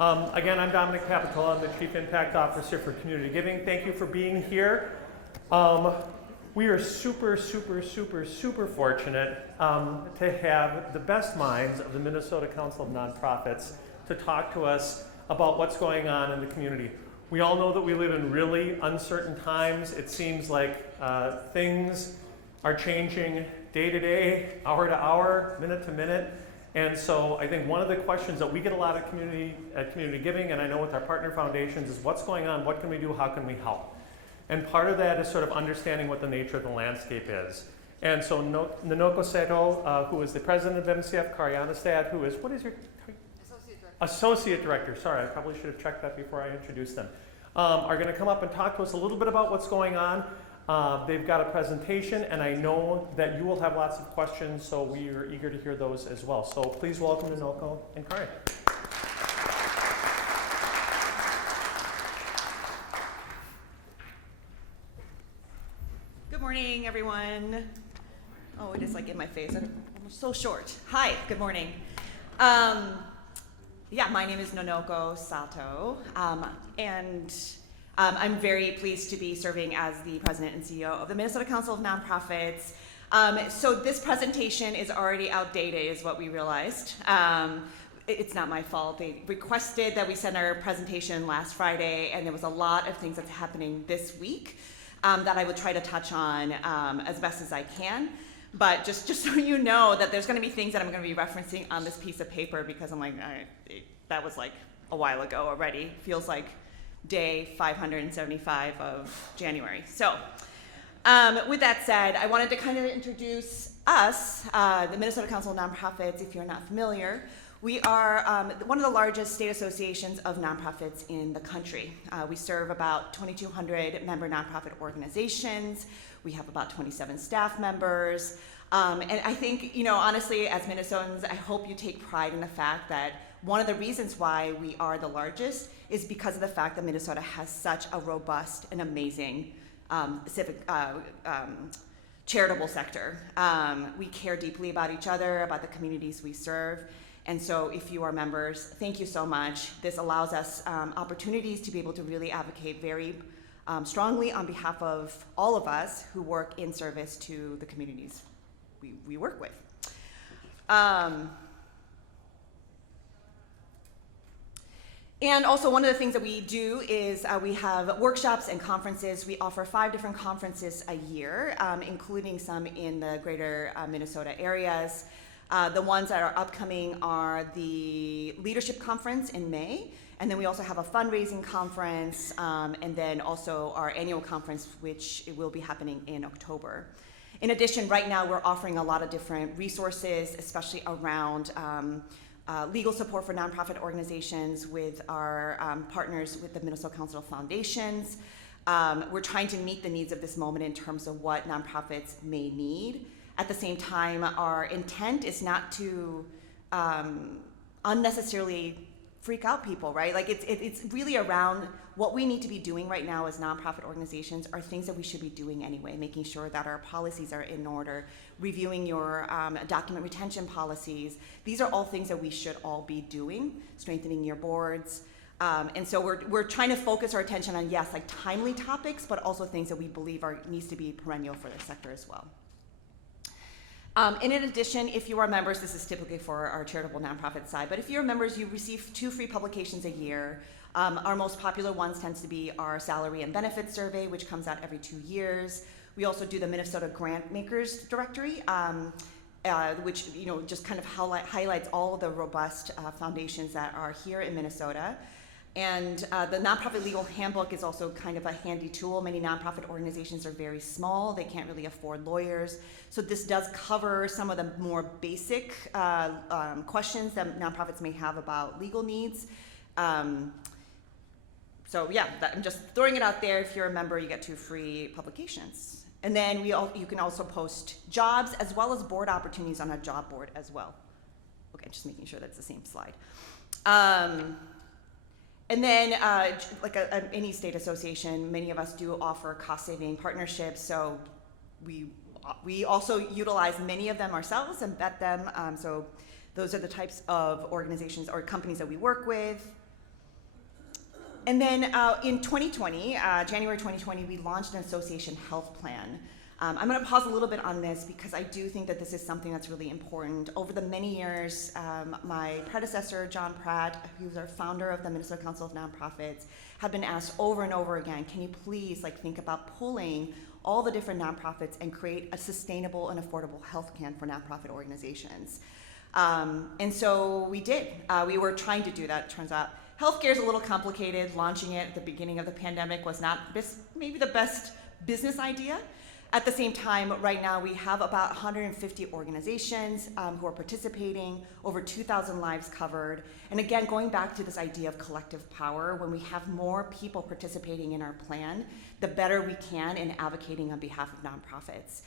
Again, I'm Dominic Capitola. I'm the Chief Impact Officer for Community Giving. Thank you for being here. We are super fortunate to have the best minds of the Minnesota Council of Nonprofits to talk to us about what's going on in the community. We all know that we live in really uncertain times. It seems like things are changing day to day, hour to hour, minute to minute. And so I think one of the questions that we get a lot of community giving, and I know with our partner foundations, is what's going on, what can we do, how can we help? And part of that is sort of understanding what the nature of the landscape is. And so Nonoko Sato, who is the president of MCF, Kari Aanestad, who is, what is your? Associate Director, sorry, I probably should have checked that before I introduced them, are going to come up and talk to us a little bit about what's going on. They've got a presentation, and I know that you will have lots of questions, so we are eager to hear those as well. So please welcome Nonoko and Kari. Good morning, everyone. Oh, it is like in my face. I'm so short. Hi, good morning. My name is Nonoko Sato, and I'm very pleased to be serving as the president and CEO of the Minnesota Council of Nonprofits. So this presentation is already outdated, is what we realized. It's not my fault. They requested that we send our presentation last Friday, and there was a lot of things that's happening this week that I will try to touch on as best as I can. But just so you know that there's going to be things that I'm going to be referencing on this piece of paper, because I'm like, that was like a while ago already. Feels like day 575 of January. So with that said, I wanted to kind of introduce us, the Minnesota Council of Nonprofits. If you're not familiar, we are one of the largest state associations of nonprofits in the country. We serve about 2,200 member nonprofit organizations. We have about 27 staff members. And I think, honestly, as Minnesotans, I hope you take pride in the fact that one of the reasons why we are the largest is because of the fact that Minnesota has such a robust and amazing charitable sector. We care deeply about each other, about the communities we serve. And so if you are members, thank you so much. This allows us opportunities to be able to really advocate very strongly on behalf of all of us who work in service to the communities we work with. And also one of the things that we do is we have workshops and conferences. We offer 5 different conferences a year, including some in the greater Minnesota areas. The ones that are upcoming are the Leadership Conference in May, and then we also have a fundraising conference, and then also our annual conference, which will be happening in October. In addition, right now we're offering a lot of different resources, especially around legal support for nonprofit organizations with our partners with the Minnesota Council of Foundations. We're trying to meet the needs of this moment in terms of what nonprofits may need. At the same time, our intent is not to unnecessarily freak out people, right? Like it's really around what we need to be doing right now as nonprofit organizations are things that we should be doing anyway, making sure that our policies are in order, reviewing your document retention policies. These are all things that we should all be doing, strengthening your boards. And so we're trying to focus our attention on, yes, like timely topics, but also things that we believe needs to be perennial for the sector as well. And in addition, if you are members, this is typically for our charitable nonprofit side, but if you're members, you receive 2 free publications a year. Our most popular ones tends to be our salary and benefits survey, which comes out every 2 years. We also do the Minnesota Grant Makers Directory, which just kind of highlights all of the robust foundations that are here in Minnesota. And the Nonprofit Legal Handbook is also kind of a handy tool. Many nonprofit organizations are very small. They can't really afford lawyers. So this does cover some of the more basic questions that nonprofits may have about legal needs. I'm just throwing it out there. If you're a member, you get 2 free publications. And then you can also post jobs as well as board opportunities on a job board as well. Okay, just making sure that's the same slide. And then, like any state association, many of us do offer cost-saving partnerships. So we also utilize many of them ourselves and vet them. So those are the types of organizations or companies that we work with. And then in 2020, January 2020, we launched an association health plan. I'm going to pause a little bit on this because I do think that this is something that's really important. Over the many years, my predecessor, John Pratt, who's our founder of the Minnesota Council of Nonprofits, have been asked over and over again, can you please think about pulling all the different nonprofits and create a sustainable and affordable health plan for nonprofit organizations? And so we did. We were trying to do that. Turns out healthcare is a little complicated. Launching it at the beginning of the pandemic was not maybe the best business idea. At the same time, right now we have about 150 organizations who are participating, over 2,000 lives covered. And again, going back to this idea of collective power, when we have more people participating in our plan, the better we can in advocating on behalf of nonprofits.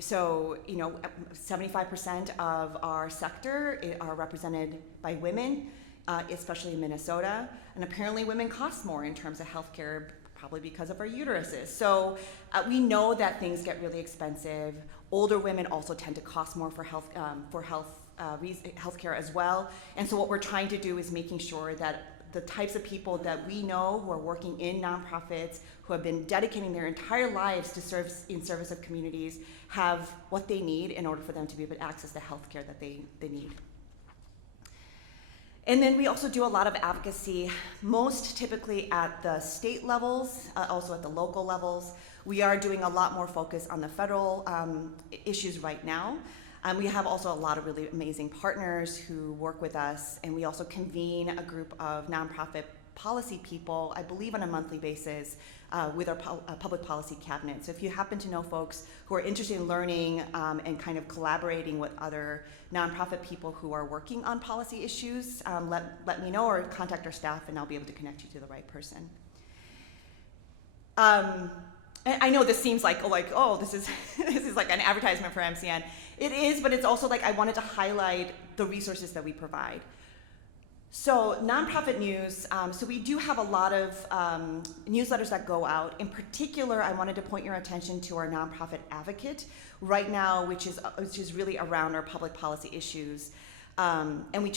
So, 75% of our sector are represented by women, especially in Minnesota. And apparently women cost more in terms of healthcare, probably because of our uteruses. So we know that things get really expensive. Older women also tend to cost more for healthcare as well. And so what we're trying to do is making sure that the types of people that we know who are working in nonprofits, who have been dedicating their entire lives to serve in service of communities, have what they need in order for them to be able to access the healthcare that they need. And then we also do a lot of advocacy, most typically at the state levels, also at the local levels. We are doing a lot more focus on the federal issues right now. We have also a lot of really amazing partners who work with us, and we also convene a group of nonprofit policy people, I believe on a monthly basis, with our public policy cabinet. So if you happen to know folks who are interested in learning and kind of collaborating with other nonprofit people who are working on policy issues, let me know or contact our staff and I'll be able to connect you to the right person. I know this seems like this is like an advertisement for MCN. It is, but it's also I wanted to highlight the resources that we provide. So nonprofit news, so we do have a lot of newsletters that go out. In particular, I wanted to point your attention to our nonprofit advocate right now, which is really around our public policy issues. And we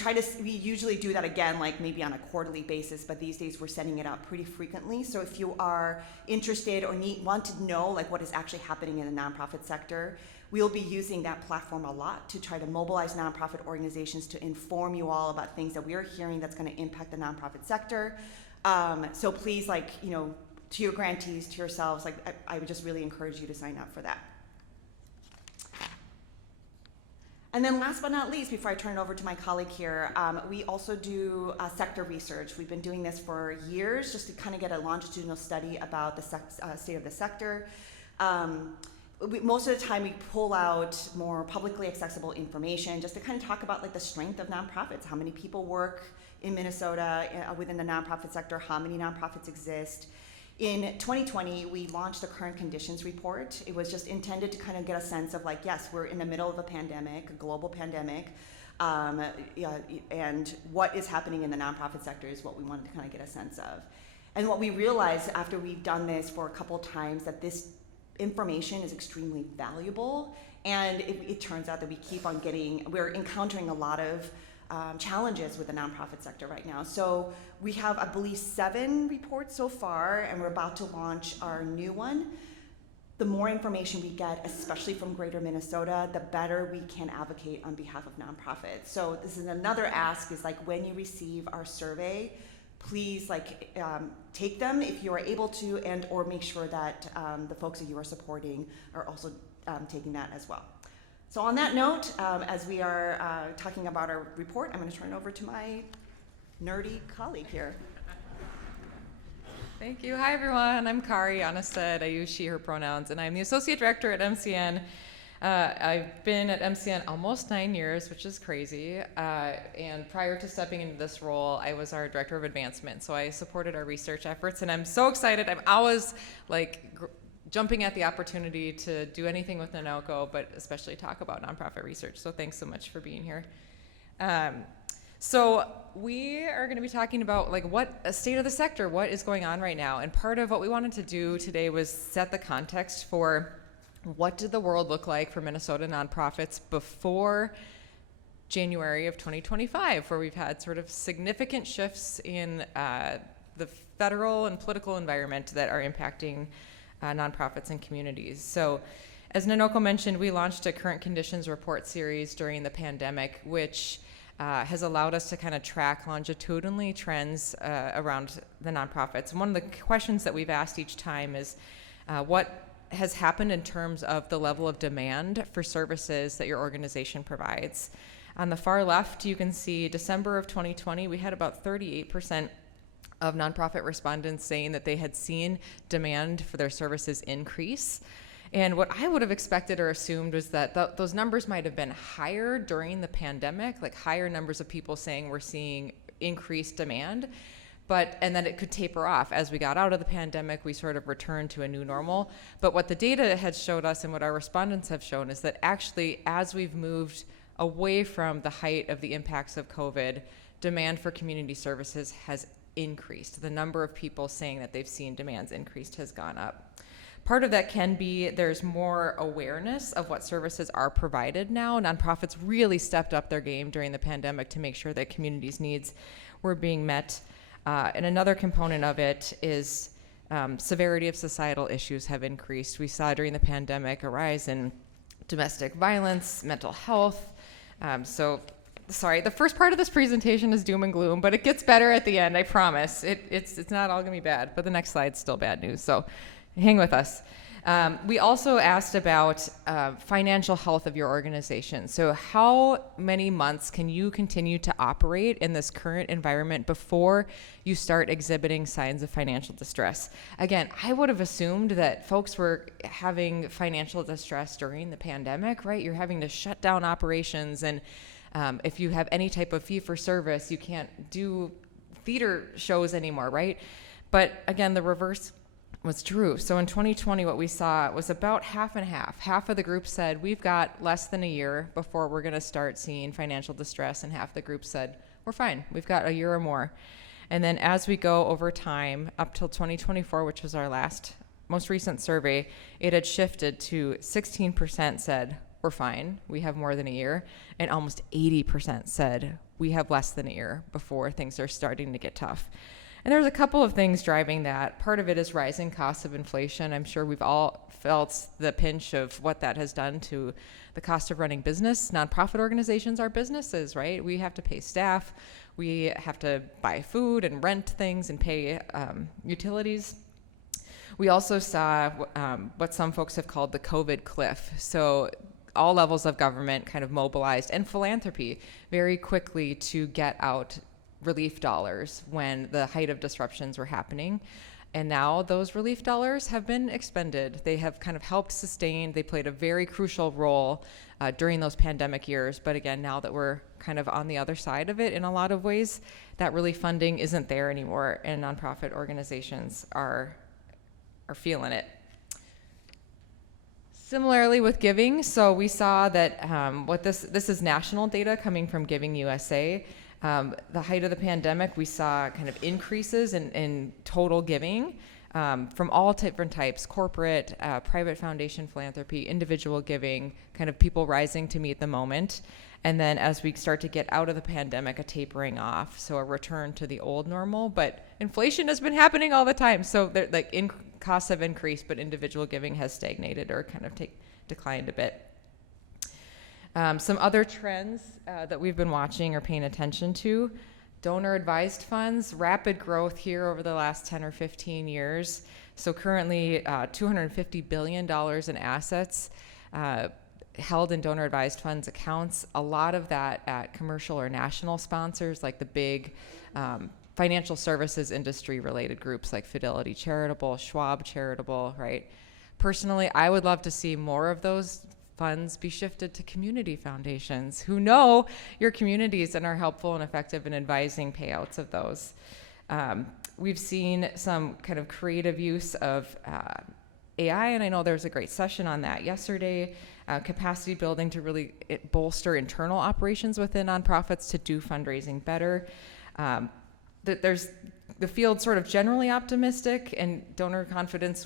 usually do that again, maybe on a quarterly basis, but these days we're sending it out pretty frequently. So if you are interested or want to know what is actually happening in the nonprofit sector, we'll be using that platform a lot to try to mobilize nonprofit organizations to inform you all about things that we're hearing that's going to impact the nonprofit sector. So please, to your grantees, to yourselves, I would just really encourage you to sign up for that. And then last but not least, before I turn it over to my colleague here, we also do sector research. We've been doing this for years just to kind of get a longitudinal study about the state of the sector. Most of the time we pull out more publicly accessible information just to kind of talk about the strength of nonprofits, how many people work in Minnesota within the nonprofit sector, how many nonprofits exist. In 2020, we launched the current conditions report. It was just intended to kind of get a sense of yes, we're in the middle of a pandemic, a global pandemic, and what is happening in the nonprofit sector is what we wanted to kind of get a sense of. And what we realized after we've done this for a couple times that this information is extremely valuable, and it turns out that we're encountering a lot of challenges with the nonprofit sector right now. So we have, I believe, 7 reports so far, and we're about to launch our new one. The more information we get, especially from Greater Minnesota, the better we can advocate on behalf of nonprofits. So this is another ask, is when you receive our survey, please take them if you are able to, and or make sure that the folks that you are supporting are also taking that as well. So on that note, as we are talking about our report, I'm going to turn it over to my nerdy colleague here. Thank you. Hi, everyone. I'm Kari, Aanestad. I use she, her pronouns, and I'm the Associate Director at MCN. I've been at MCN almost 9 years, which is crazy. And prior to stepping into this role, I was our Director of Advancement. So I supported our research efforts, and I'm so excited. I'm always jumping at the opportunity to do anything with Nonoko, but especially talk about nonprofit research. So thanks so much for being here. So we are going to be talking about what a state of the sector, what is going on right now. And part of what we wanted to do today was set the context for what did the world look like for Minnesota nonprofits before January of 2025, where we've had sort of significant shifts in the federal and political environment that are impacting nonprofits and communities. So as Nonoko mentioned, we launched a current conditions report series during the pandemic, which has allowed us to kind of track longitudinally trends around the nonprofits. And one of the questions that we've asked each time is what has happened in terms of the level of demand for services that your organization provides. On the far left, you can see December of 2020, we had about 38% of nonprofit respondents saying that they had seen demand for their services increase. And what I would have expected or assumed was that those numbers might have been higher during the pandemic, like higher numbers of people saying we're seeing increased demand, and then it could taper off. As we got out of the pandemic, we sort of returned to a new normal. But what the data has showed us and what our respondents have shown is that actually, as we've moved away from the height of the impacts of COVID, demand for community services has increased. The number of people saying that they've seen demands increased has gone up. Part of that can be there's more awareness of what services are provided now. Nonprofits really stepped up their game during the pandemic to make sure that communities' needs were being met. And another component of it is severity of societal issues have increased. We saw during the pandemic a rise in domestic violence, mental health. Sorry, the first part of this presentation is doom and gloom, but it gets better at the end, I promise. It's not all gonna be bad, but the next slide's still bad news, so hang with us. We also asked about financial health of your organization. So how many months can you continue to operate in this current environment before you start exhibiting signs of financial distress? Again, I would have assumed that folks were having financial distress during the pandemic, right? You're having to shut down operations, and if you have any type of fee for service, you can't do theater shows anymore, right? But again, the reverse was true. So in 2020, what we saw was about half and half. Half of the group said, we've got less than a year before we're gonna start seeing financial distress, and half the group said, we're fine, we've got a year or more. And then as we go over time, up till 2024, which was our most recent survey, it had shifted to 16% said, we're fine, we have more than a year, and almost 80% said, we have less than a year before things are starting to get tough. And there's a couple of things driving that. Part of it is rising costs of inflation. I'm sure we've all felt the pinch of what that has done to the cost of running business. Nonprofit organizations are businesses, right? We have to pay staff, we have to buy food and rent things and pay utilities. We also saw what some folks have called the COVID cliff. So all levels of government kind of mobilized, and philanthropy very quickly to get out relief dollars when the height of disruptions were happening. And now those relief dollars have been expended. They have kind of helped sustain, they played a very crucial role during those pandemic years. But again, now that we're kind of on the other side of it in a lot of ways, that relief funding isn't there anymore, and nonprofit organizations are feeling it. Similarly with giving, so we saw that this is national data coming from Giving USA. The height of the pandemic, we saw kind of increases in total giving from all different types: corporate, private foundation philanthropy, individual giving, kind of people rising to meet the moment. And then as we start to get out of the pandemic, a tapering off, so a return to the old normal. But inflation has been happening all the time, so costs have increased, but individual giving has stagnated or kind of declined a bit. Some other trends that we've been watching or paying attention to: donor advised funds, rapid growth here over the last 10 or 15 years. So currently $250 billion in assets held in donor advised funds accounts. A lot of that at commercial or national sponsors, like the big financial services industry related groups like Fidelity Charitable, Schwab Charitable, right? Personally, I would love to see more of those funds be shifted to community foundations who know your communities and are helpful and effective in advising payouts of those. We've seen some kind of creative use of AI, and I know there was a great session on that yesterday. Capacity building to really bolster internal operations within nonprofits to do fundraising better. There's the field sort of generally optimistic, and donor confidence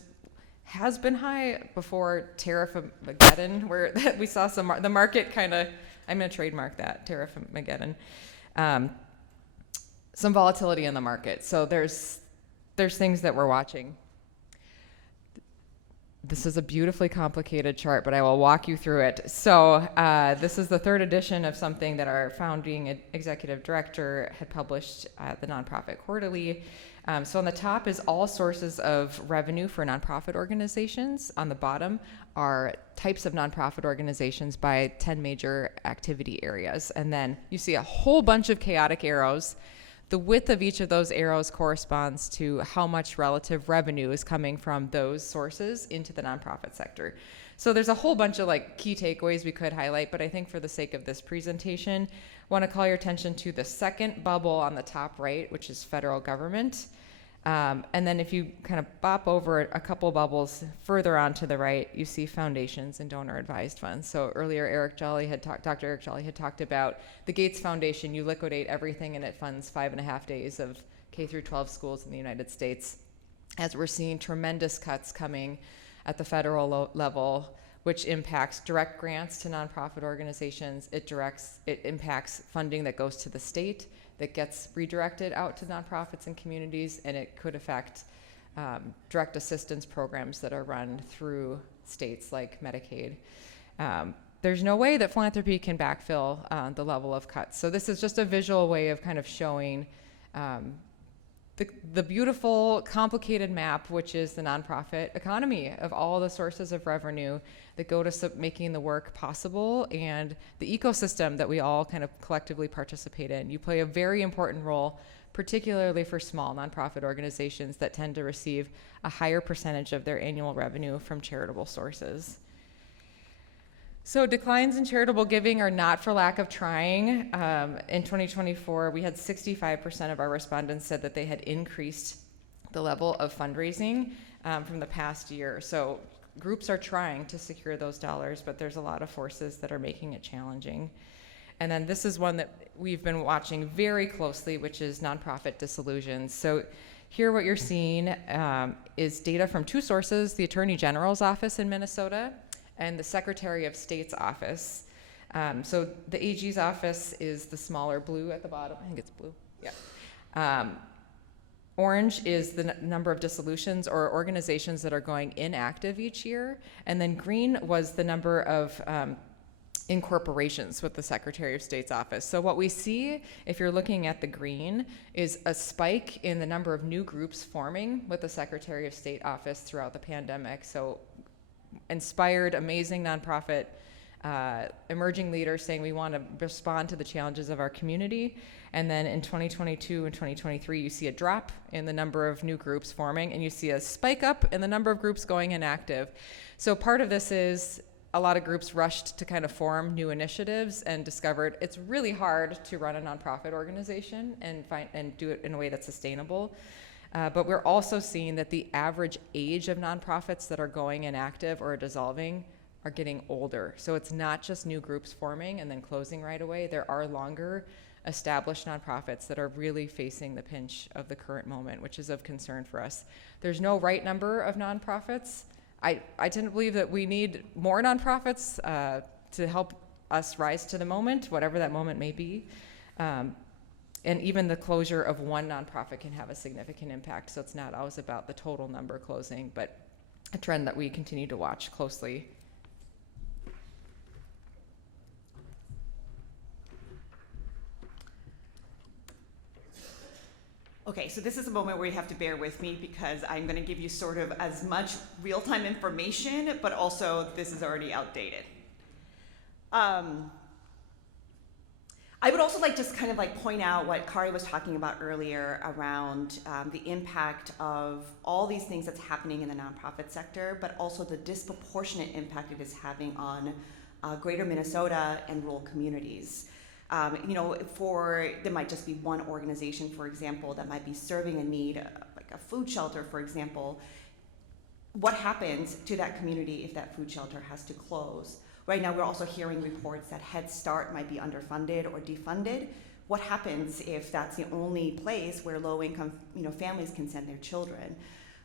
has been high before Tariff-mageddon, where we saw the market kind of, I'm going to trademark that, Tariff-mageddon, some volatility in the market. So there's there's things that we're watching. This is a beautifully complicated chart, but I will walk you through it. So this is the third edition of something that our founding executive director had published at the Nonprofit Quarterly. So on the top is all sources of revenue for nonprofit organizations. On the bottom are types of nonprofit organizations by 10 major activity areas. And then you see a whole bunch of chaotic arrows. The width of each of those arrows corresponds to how much relative revenue is coming from those sources into the nonprofit sector. So there's a whole bunch of like key takeaways we could highlight, but I think for the sake of this presentation, I want to call your attention to the second bubble on the top right, which is federal government. And then if you kind of bop over a couple bubbles further on to the right, you see foundations and donor advised funds. So earlier, Dr. Eric Jolly had talked about the Gates Foundation. You liquidate everything and it funds 5.5 days of K through 12 schools in the United States. As we're seeing tremendous cuts coming at the federal level, which impacts direct grants to nonprofit organizations. It impacts funding that goes to the state, that gets redirected out to nonprofits and communities, and it could affect direct assistance programs that are run through states like Medicaid. There's no way that philanthropy can backfill the level of cuts. So this is just a visual way of kind of showing the beautiful, complicated map, which is the nonprofit economy of all the sources of revenue that go to making the work possible and the ecosystem that we all kind of collectively participate in. You play a very important role, particularly for small nonprofit organizations that tend to receive a higher percentage of their annual revenue from charitable sources. So declines in charitable giving are not for lack of trying. In 2024, we had 65% of our respondents said that they had increased the level of fundraising from the past year. So groups are trying to secure those dollars, but there's a lot of forces that are making it challenging. And then this is one that we've been watching very closely, which is nonprofit disillusions. So here what you're seeing is data from two sources, the Attorney General's office in Minnesota and the Secretary of State's office. So the AG's office is the smaller blue at the bottom. I think it's blue. Yeah. Orange is the number of dissolutions or organizations that are going inactive each year. And then green was the number of incorporations with the Secretary of State's office. So what we see, if you're looking at the green, is a spike in the number of new groups forming with the Secretary of State office throughout the pandemic. So inspired, amazing nonprofit, emerging leaders saying we want to respond to the challenges of our community. And then in 2022 and 2023, you see a drop in the number of new groups forming, and you see a spike up in the number of groups going inactive. So part of this is a lot of groups rushed to kind of form new initiatives and discovered it's really hard to run a nonprofit organization and do it in a way that's sustainable. But we're also seeing that the average age of nonprofits that are going inactive or dissolving are getting older. So it's not just new groups forming and then closing right away. There are longer established nonprofits that are really facing the pinch of the current moment, which is of concern for us. There's no right number of nonprofits. I tend to believe that we need more nonprofits to help us rise to the moment, whatever that moment may be. And even the closure of one nonprofit can have a significant impact. So it's not always about the total number closing, but a trend that we continue to watch closely. Okay, so this is a moment where you have to bear with me because I'm going to give you sort of as much real-time information, but also this is already outdated. I would also like just kind of like point out what Kari was talking about earlier around the impact of all these things that's happening in the nonprofit sector, but also the disproportionate impact it is having on greater Minnesota and rural communities. There might just be one organization, for example, that might be serving a need, like a food shelter, for example. What happens to that community if that food shelter has to close? Right now, we're also hearing reports that Head Start might be underfunded or defunded. What happens if that's the only place where low-income, families can send their children?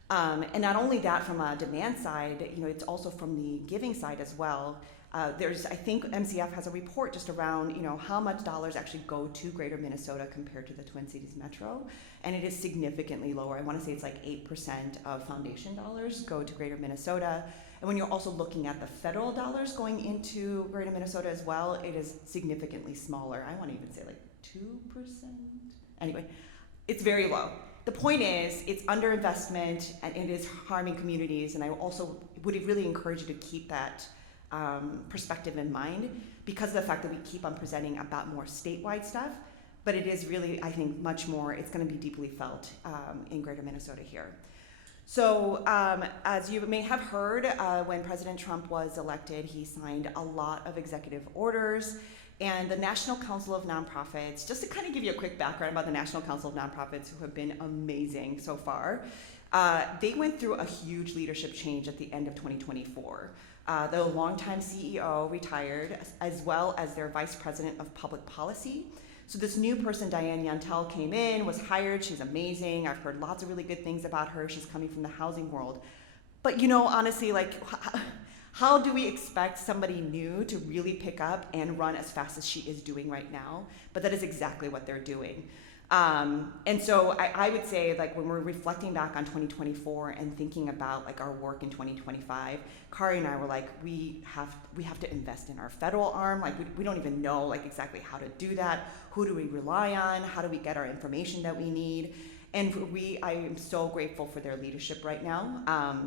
And not only that from a demand side, it's also from the giving side as well. I think MCF has a report just around, how much dollars actually go to Greater Minnesota compared to the Twin Cities Metro, and it is significantly lower. I want to say it's like 8% of foundation dollars go to Greater Minnesota, and when you're also looking at the federal dollars going into Greater Minnesota as well, it is significantly smaller. I want to even say like 2%. Anyway, it's very low. The point is, it's underinvestment and it is harming communities, and I also would really encourage you to keep that perspective in mind, because of the fact that we keep on presenting about more statewide stuff, but it is really, I think, much more, it's going to be deeply felt in Greater Minnesota here. So as you may have heard, when President Trump was elected, he signed a lot of executive orders, and the National Council of Nonprofits, just to kind of give you a quick background about the National Council of Nonprofits, who have been amazing so far, they went through a huge leadership change at the end of 2024. The longtime CEO retired, as well as their vice president of public policy. So this new person, Diane Yantel, came in, was hired. She's amazing. I've heard lots of really good things about her. She's coming from the housing world. But honestly, how do we expect somebody new to really pick up and run as fast as she is doing right now? But that is exactly what they're doing. And so I would say, when we're reflecting back on 2024 and thinking about our work in 2025, Kari and I were like, we have to invest in our federal arm. We don't even know exactly how to do that. Who do we rely on? How do we get our information that we need? And I am so grateful for their leadership right now.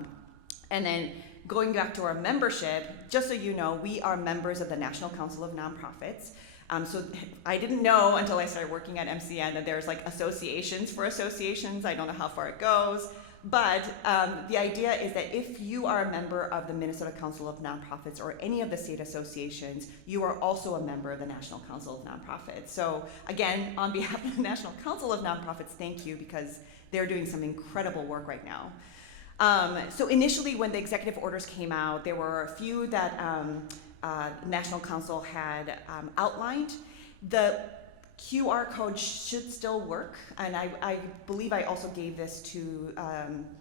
And then going back to our membership, just so you know, we are members of the National Council of Nonprofits. So I didn't know until I started working at MCN that there's associations for associations. I don't know how far it goes. But the idea is that if you are a member of the Minnesota Council of Nonprofits or any of the state associations, you are also a member of the National Council of Nonprofits. So again, on behalf of the National Council of Nonprofits, thank you, because they're doing some incredible work right now. So initially, when the executive orders came out, there were a few that National Council had outlined. The QR code should still work, and I believe I also gave this to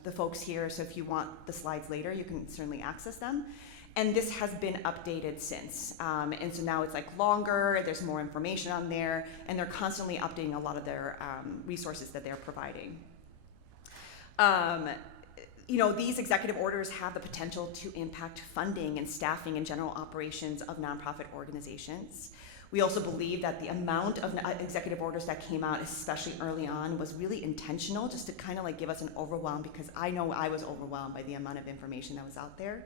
the folks here, so if you want the slides later, you can certainly access them. And this has been updated since. And so now it's longer, there's more information on there, and they're constantly updating a lot of their resources that they're providing. These executive orders have the potential to impact funding and staffing and general operations of nonprofit organizations. We also believe that the amount of executive orders that came out, especially early on, was really intentional, just to kind of give us an overwhelm, because I know I was overwhelmed by the amount of information that was out there.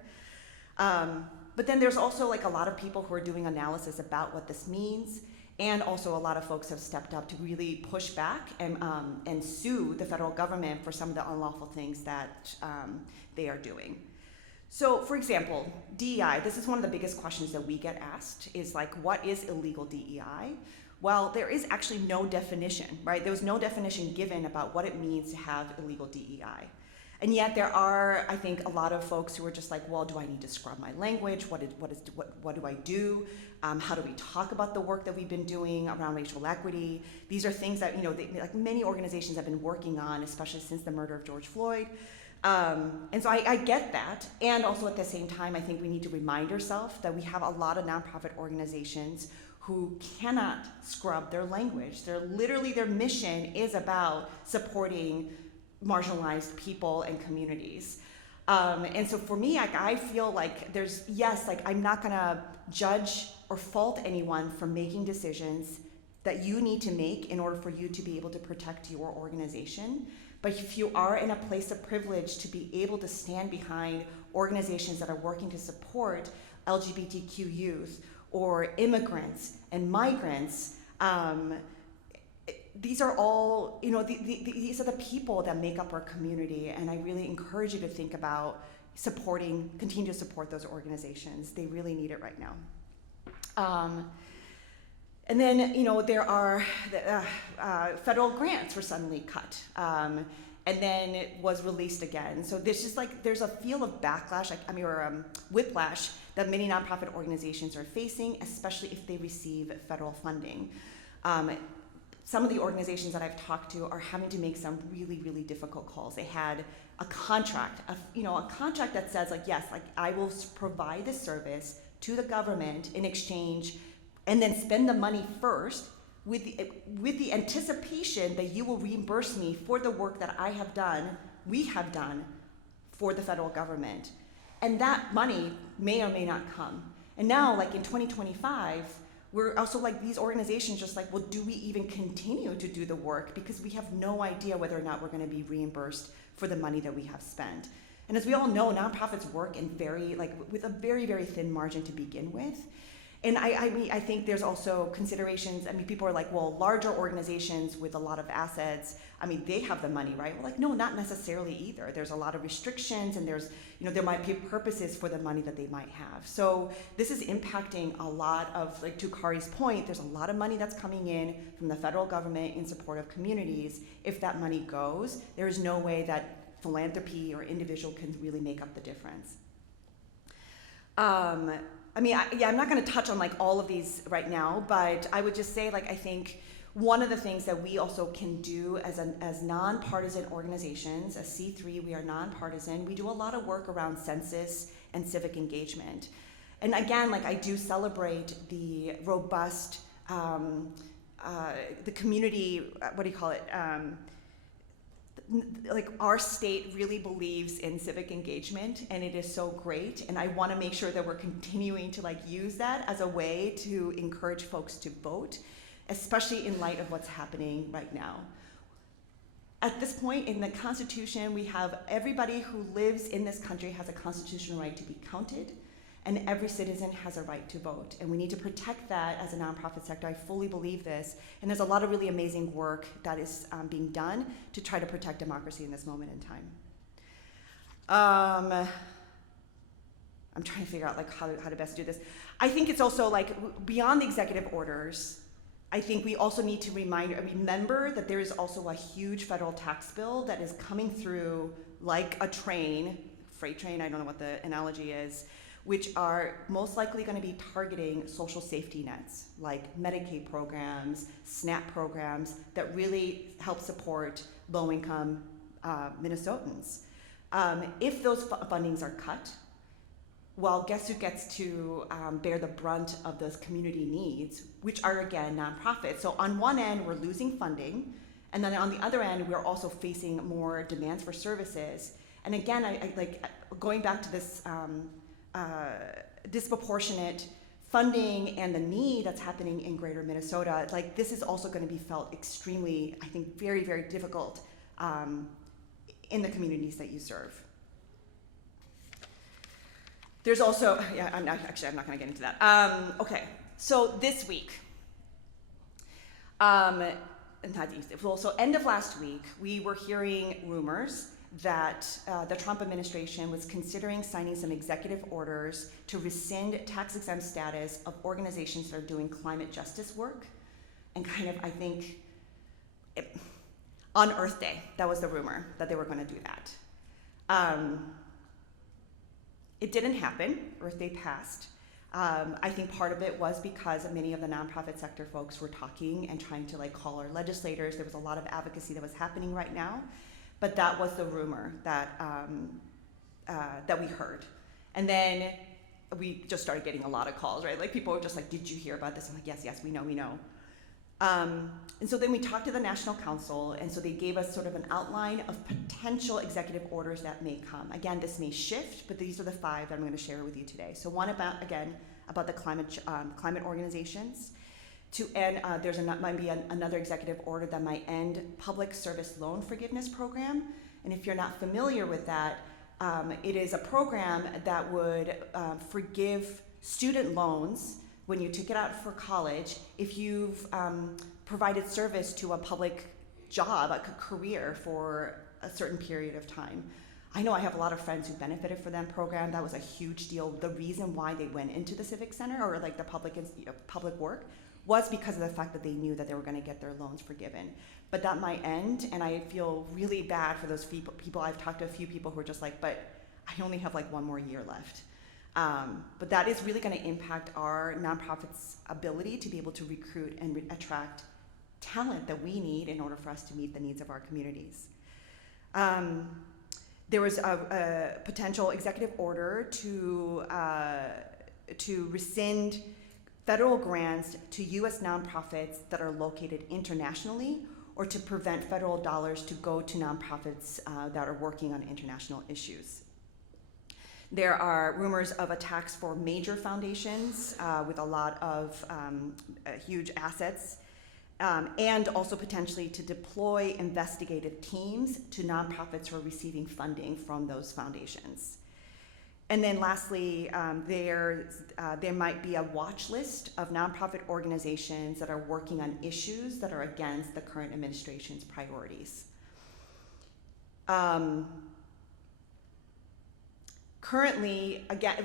But then there's also a lot of people who are doing analysis about what this means. And also a lot of folks have stepped up to really push back and sue the federal government for some of the unlawful things that they are doing. So for example, DEI, this is one of the biggest questions that we get asked, is what is illegal DEI? Well, there is actually no definition, right? There was no definition given about what it means to have illegal DEI. And yet there are, I think, a lot of folks who are just well, do I need to scrub my language? What do I do? How do we talk about the work that we've been doing around racial equity? These are things that, many organizations have been working on, especially since the murder of George Floyd. And so I get that. And also at the same time, I think we need to remind ourselves that we have a lot of nonprofit organizations who cannot scrub their language. Their mission is about supporting marginalized people and communities. And so for me, I feel I'm not gonna judge or fault anyone for making decisions that you need to make in order for you to be able to protect your organization. But if you are in a place of privilege to be able to stand behind organizations that are working to support LGBTQ youth or immigrants and migrants, these are all, these are the people that make up our community, and I really encourage you to think about continue to support those organizations. They really need it right now. And then, there are federal grants were suddenly cut, and then it was released again. So there's just there's a feel of backlash, whiplash that many nonprofit organizations are facing, especially if they receive federal funding. Some of the organizations that I've talked to are having to make some really, really difficult calls. They had a contract, a contract that says yes, I will provide this service to the government in exchange, and then spend the money first with the anticipation that you will reimburse me for the work that we have done for the federal government. And that money may or may not come. And now, like in 2025, we're also like these organizations just like, well, do we even continue to do the work? Because we have no idea whether or not we're going to be reimbursed for the money that we have spent. And as we all know, nonprofits work in with a very, very thin margin to begin with. And I think there's also considerations. I mean, people are like, well, larger organizations with a lot of assets, I mean, they have the money, right? Well, like, no, not necessarily either. There's a lot of restrictions, and there might be purposes for the money that they might have. So this is impacting a lot of, like, to Kari's point, there's a lot of money that's coming in from the federal government in support of communities. If that money goes, there is no way that philanthropy or individual can really make up the difference. I'm not going to touch on like all of these right now, but I would just say, like, I think one of the things that we also can do as nonpartisan organizations, as C3, we are nonpartisan. We do a lot of work around census and civic engagement. And again, like, I do celebrate the robust, the community, what do you call it? Like, our state really believes in civic engagement, and it is so great, and I want to make sure that we're continuing to like use that as a way to encourage folks to vote, especially in light of what's happening right now. At this point in the Constitution, we have everybody who lives in this country has a constitutional right to be counted, and every citizen has a right to vote. And we need to protect that as a nonprofit sector. I fully believe this. And there's a lot of really amazing work that is being done to try to protect democracy in this moment in time. I'm trying to figure out like how to best do this. I think it's also like beyond the executive orders, I think we also need to remember that there is also a huge federal tax bill that is coming through like a train, freight train, I don't know what the analogy is, which are most likely going to be targeting social safety nets, like Medicaid programs, SNAP programs, that really help support low-income Minnesotans. If those fundings are cut, well, guess who gets to bear the brunt of those community needs, which are, again, nonprofits. So on one end, we're losing funding, and then on the other end, we're also facing more demands for services. And again, I like going back to this disproportionate funding and the need that's happening in greater Minnesota, like this is also going to be felt extremely, I think, very, very difficult in the communities that you serve. There's also, I'm not going to get into that. Okay, so this week, so end of last week, we were hearing rumors that the Trump administration was considering signing some executive orders to rescind tax-exempt status of organizations that are doing climate justice work. And kind of, I think, on Earth Day, that was the rumor, that they were going to do that. It didn't happen. Earth Day passed. I think part of it was because many of the nonprofit sector folks were talking and trying to like call our legislators. There was a lot of advocacy that was happening right now. But that was the rumor that that we heard. And then we just started getting a lot of calls, right? Like people were just like, did you hear about this? I'm like, yes, we know. And so then we talked to the National Council, and so they gave us sort of an outline of potential executive orders that may come. Again, this may shift, but these are the 5 that I'm going to share with you today. So one about the climate organizations. To end, might be another executive order that might end public service loan forgiveness program. And if you're not familiar with that, it is a program that would forgive student loans when you took it out for college if you've provided service to a public job, a career for a certain period of time. I know I have a lot of friends who benefited from that program. That was a huge deal. The reason why they went into the Civic Center or like the public work was because of the fact that they knew that they were going to get their loans forgiven. But that might end, and I feel really bad for those people. I've talked to a few people who are just like, but I only have like 1 more year left. But that is really going to impact our nonprofits' ability to be able to recruit and attract talent that we need in order for us to meet the needs of our communities. There was a potential executive order to rescind federal grants to U.S. nonprofits that are located internationally, or to prevent federal dollars to go to nonprofits that are working on international issues. There are rumors of attacks for major foundations with a lot of huge assets, and also potentially to deploy investigative teams to nonprofits who are receiving funding from those foundations. And then lastly, there might be a watch list of nonprofit organizations that are working on issues that are against the current administration's priorities. Currently, I don't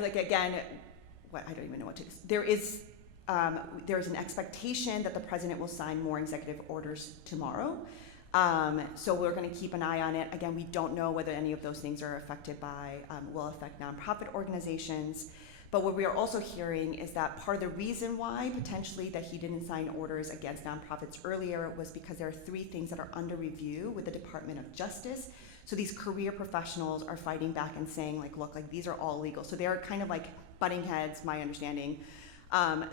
even know what to do. There is an expectation that the president will sign more executive orders tomorrow. So we're going to keep an eye on it. Again, we don't know whether any of those things are will affect nonprofit organizations. But what we are also hearing is that part of the reason why potentially that he didn't sign orders against nonprofits earlier was because there are 3 things that are under review with the Department of Justice. So these career professionals are fighting back and saying, like, look, like, these are all legal. So they're kind of like butting heads, my understanding.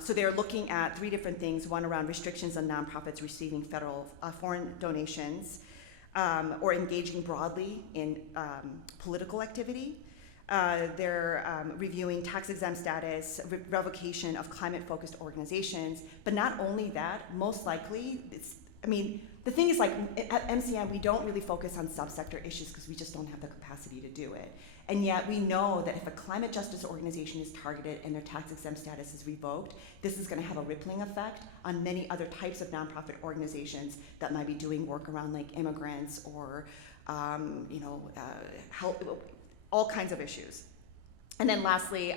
So they're looking at 3 different things, one around restrictions on nonprofits receiving federal foreign donations, or engaging broadly in political activity. They're reviewing tax-exempt status, revocation of climate-focused organizations, but not only that, most likely, the thing is, like, at MCN, we don't really focus on subsector issues because we just don't have the capacity to do it. And yet we know that if a climate justice organization is targeted and their tax-exempt status is revoked, this is going to have a rippling effect on many other types of nonprofit organizations that might be doing work around, like, immigrants or, health, all kinds of issues. And then lastly,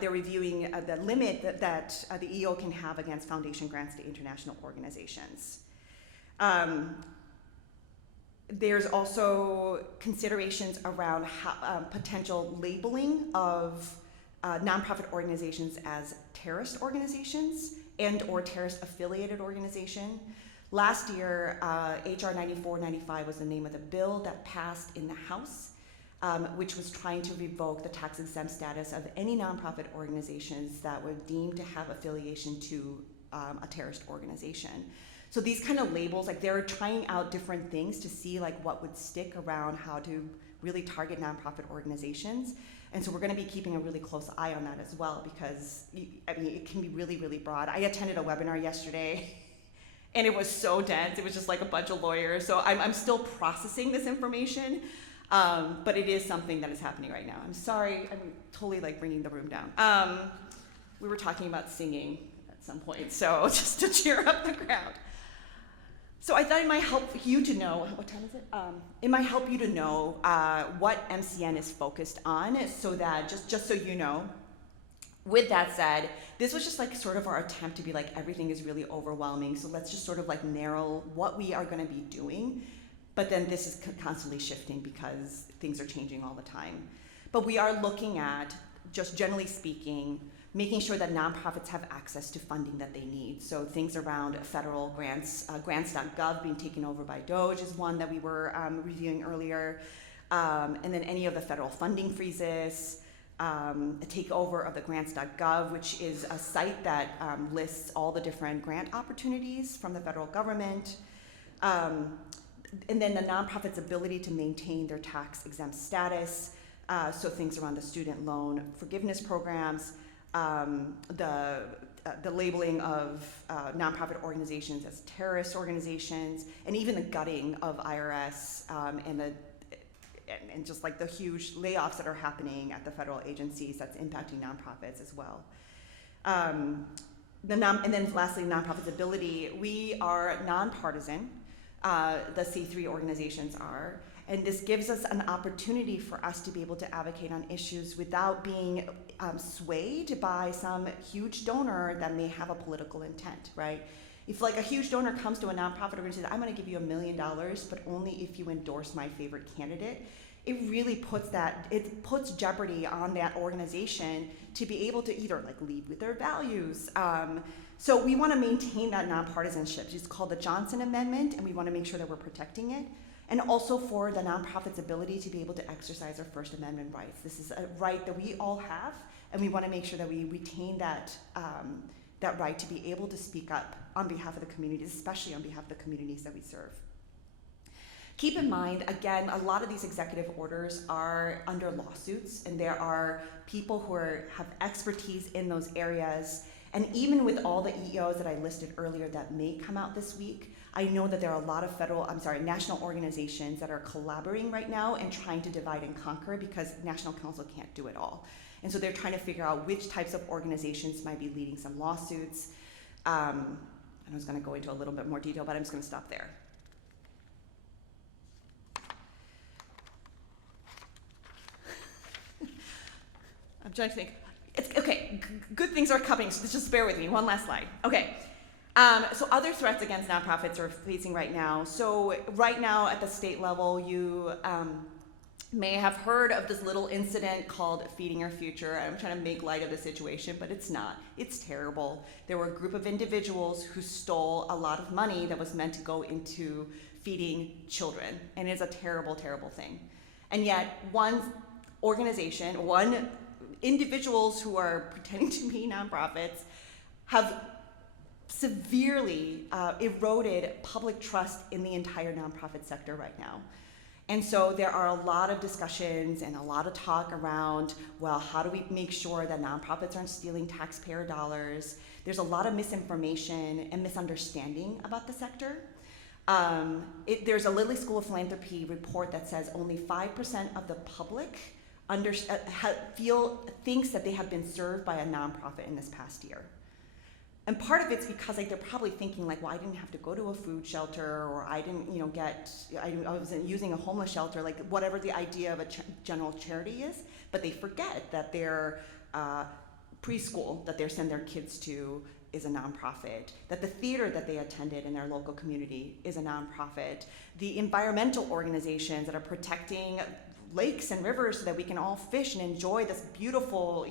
they're reviewing the limit that the EO can have against foundation grants to international organizations. There's also considerations around potential labeling of nonprofit organizations as terrorist organizations and or terrorist affiliated organization. Last year, HR 9495 was the name of the bill that passed in the House, which was trying to revoke the tax-exempt status of any nonprofit organizations that were deemed to have affiliation to a terrorist organization. So these kind of labels, like, they're trying out different things to see, like, what would stick around how to really target nonprofit organizations. And so we're going to be keeping a really close eye on that as well, because it can be really, really broad. I attended a webinar yesterday and it was so dense. It was just like a bunch of lawyers. So I'm still processing this information, but it is something that is happening right now. I'm sorry, I'm totally, like, bringing the room down. We were talking about singing at some point, so just to cheer up the crowd. So I thought it might help you to know, what time is it? It might help you to know what MCN is focused on, so that, just so you know. With that said, this was just, like, sort of our attempt to be like, everything is really overwhelming, so let's just sort of, like, narrow what we are going to be doing. But then this is constantly shifting because things are changing all the time. But we are looking at, just generally speaking, making sure that nonprofits have access to funding that they need. So things around federal grants, grants.gov being taken over by DOGE is one that we were reviewing earlier. And then any of the federal funding freezes, a takeover of the grants.gov, which is a site that lists all the different grant opportunities from the federal government. And then the nonprofit's ability to maintain their tax-exempt status. So things around the student loan forgiveness programs, the labeling of nonprofit organizations as terrorist organizations, and even the gutting of IRS and just, like, the huge layoffs that are happening at the federal agencies that's impacting nonprofits as well. And then lastly, nonprofits' ability. We are nonpartisan. The C3 organizations are. And this gives us an opportunity for us to be able to advocate on issues without being swayed by some huge donor that may have a political intent, right? If, like, a huge donor comes to a nonprofit organization, I'm going to give you $1 million, but only if you endorse my favorite candidate, it really puts jeopardy on that organization to be able to either, like, lead with their values. So we want to maintain that nonpartisanship. It's called the Johnson Amendment, and we want to make sure that we're protecting it. And also for the nonprofit's ability to be able to exercise our First Amendment rights. This is a right that we all have And we want to make sure that we retain that right to be able to speak up on behalf of the communities, especially on behalf of the communities that we serve. Keep in mind, again, a lot of these executive orders are under lawsuits, and there are people who have expertise in those areas. And even with all the EEOs that I listed earlier that may come out this week, I know that there are a lot of national organizations that are collaborating right now and trying to divide and conquer, because National Council can't do it all. And so they're trying to figure out which types of organizations might be leading some lawsuits. I was going to go into a little bit more detail, but I'm just going to stop there. I'm trying to think. It's okay. Good things are coming. So just bear with me. One last slide. Okay. So other threats against nonprofits are facing right now. So right now at the state level, you may have heard of this little incident called Feeding Our Future. I'm trying to make light of the situation, but it's not. It's terrible. There were a group of individuals who stole a lot of money that was meant to go into feeding children, and it's a terrible, terrible thing. And yet one individuals who are pretending to be nonprofits have severely eroded public trust in the entire nonprofit sector right now. And so there are a lot of discussions and a lot of talk around, well, how do we make sure that nonprofits aren't stealing taxpayer dollars? There's a lot of misinformation and misunderstanding about the sector. There's a Lilly School of Philanthropy report that says only 5% of the public thinks that they have been served by a nonprofit in this past year. And part of it's because they're probably thinking well, I didn't have to go to a food shelter, or I didn't, I wasn't using a homeless shelter, whatever the idea of a general charity is. But they forget that their preschool that they send their kids to is a nonprofit, that the theater that they attended in their local community is a nonprofit. The environmental organizations that are protecting lakes and rivers so that we can all fish and enjoy this beautiful,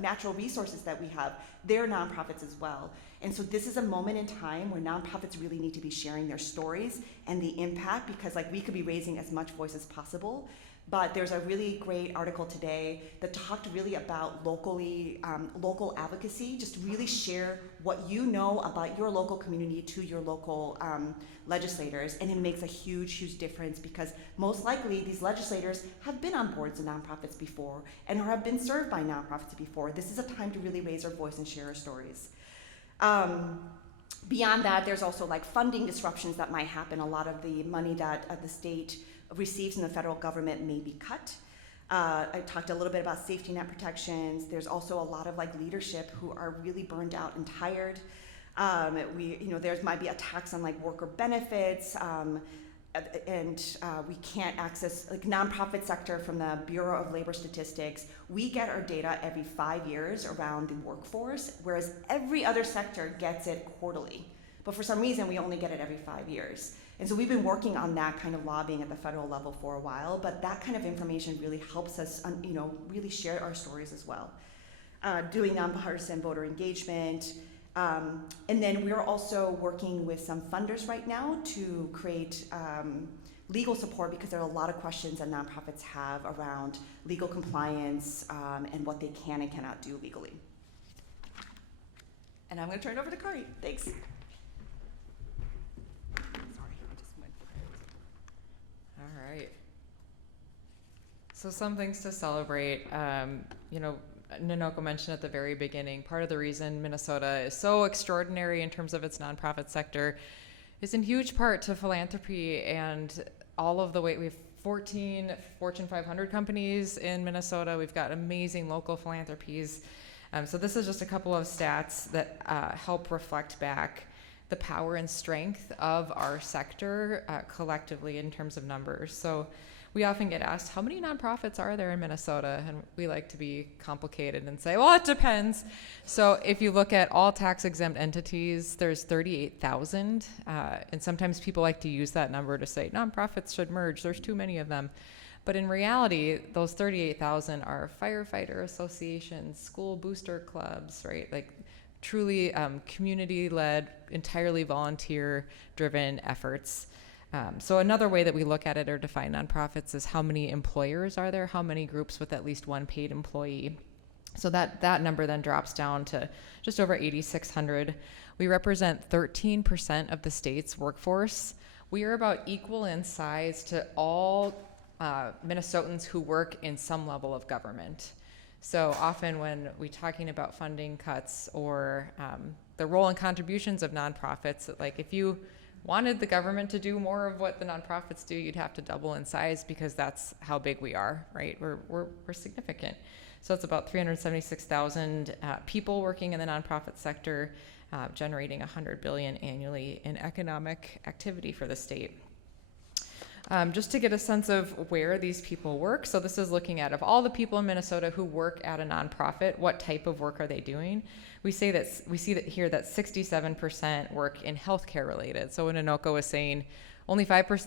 natural resources that we have, they're nonprofits as well. And so this is a moment in time where nonprofits really need to be sharing their stories and the impact, because we could be raising as much voice as possible. But there's a really great article today that talked really about local advocacy. Just really share what you know about your local community to your local legislators, and it makes a huge, huge difference, because most likely these legislators have been on boards of nonprofits before and have been served by nonprofits before. This is a time to really raise our voice and share our stories. Beyond that, there's also funding disruptions that might happen. A lot of the money that the state receives from the federal government may be cut. I talked a little bit about safety net protections. There's also a lot of leadership who are really burned out and tired. There might be a tax on worker benefits, and we can't access nonprofit sector from the Bureau of Labor Statistics. We get our data every 5 years around the workforce, whereas every other sector gets it quarterly. But for some reason, we only get it every 5 years. And so we've been working on that kind of lobbying at the federal level for a while, but that kind of information really helps us, really share our stories as well. Doing nonpartisan voter engagement. And then we're also working with some funders right now to create legal support, because there are a lot of questions that nonprofits have around legal compliance and what they can and cannot do legally. And I'm going to turn it over to Kari. Thanks. All right. So some things to celebrate. Nonoko mentioned at the very beginning, part of the reason Minnesota is so extraordinary in terms of its nonprofit sector is in huge part to philanthropy and all of the way. We have 14 Fortune 500 companies in Minnesota. We've got amazing local philanthropies. So this is just a couple of stats that help reflect back the power and strength of our sector collectively in terms of numbers. So we often get asked, how many nonprofits are there in Minnesota? And we like to be complicated and say, well, it depends. So if you look at all tax-exempt entities, there's 38,000. And sometimes people like to use that number to say nonprofits should merge. There's too many of them. But in reality, those 38,000 are firefighter associations, school booster clubs, right? Truly community-led, entirely volunteer-driven efforts. So another way that we look at it or define nonprofits is how many employers are there, how many groups with at least one paid employee. So that number then drops down to just over 8,600. We represent 13% of the state's workforce. We are about equal in size to all Minnesotans who work in some level of government. So often when we're talking about funding cuts or the role and contributions of nonprofits, like if you wanted the government to do more of what the nonprofits do, you'd have to double in size because that's how big we are, right? We're significant. So it's about 376,000 people working in the nonprofit sector, generating $100 billion annually in economic activity for the state. Just to get a sense of where these people work, so this is looking at of all the people in Minnesota who work at a nonprofit, what type of work are they doing? We see that here that 67% work in healthcare related. So when Nonoko was saying only 5%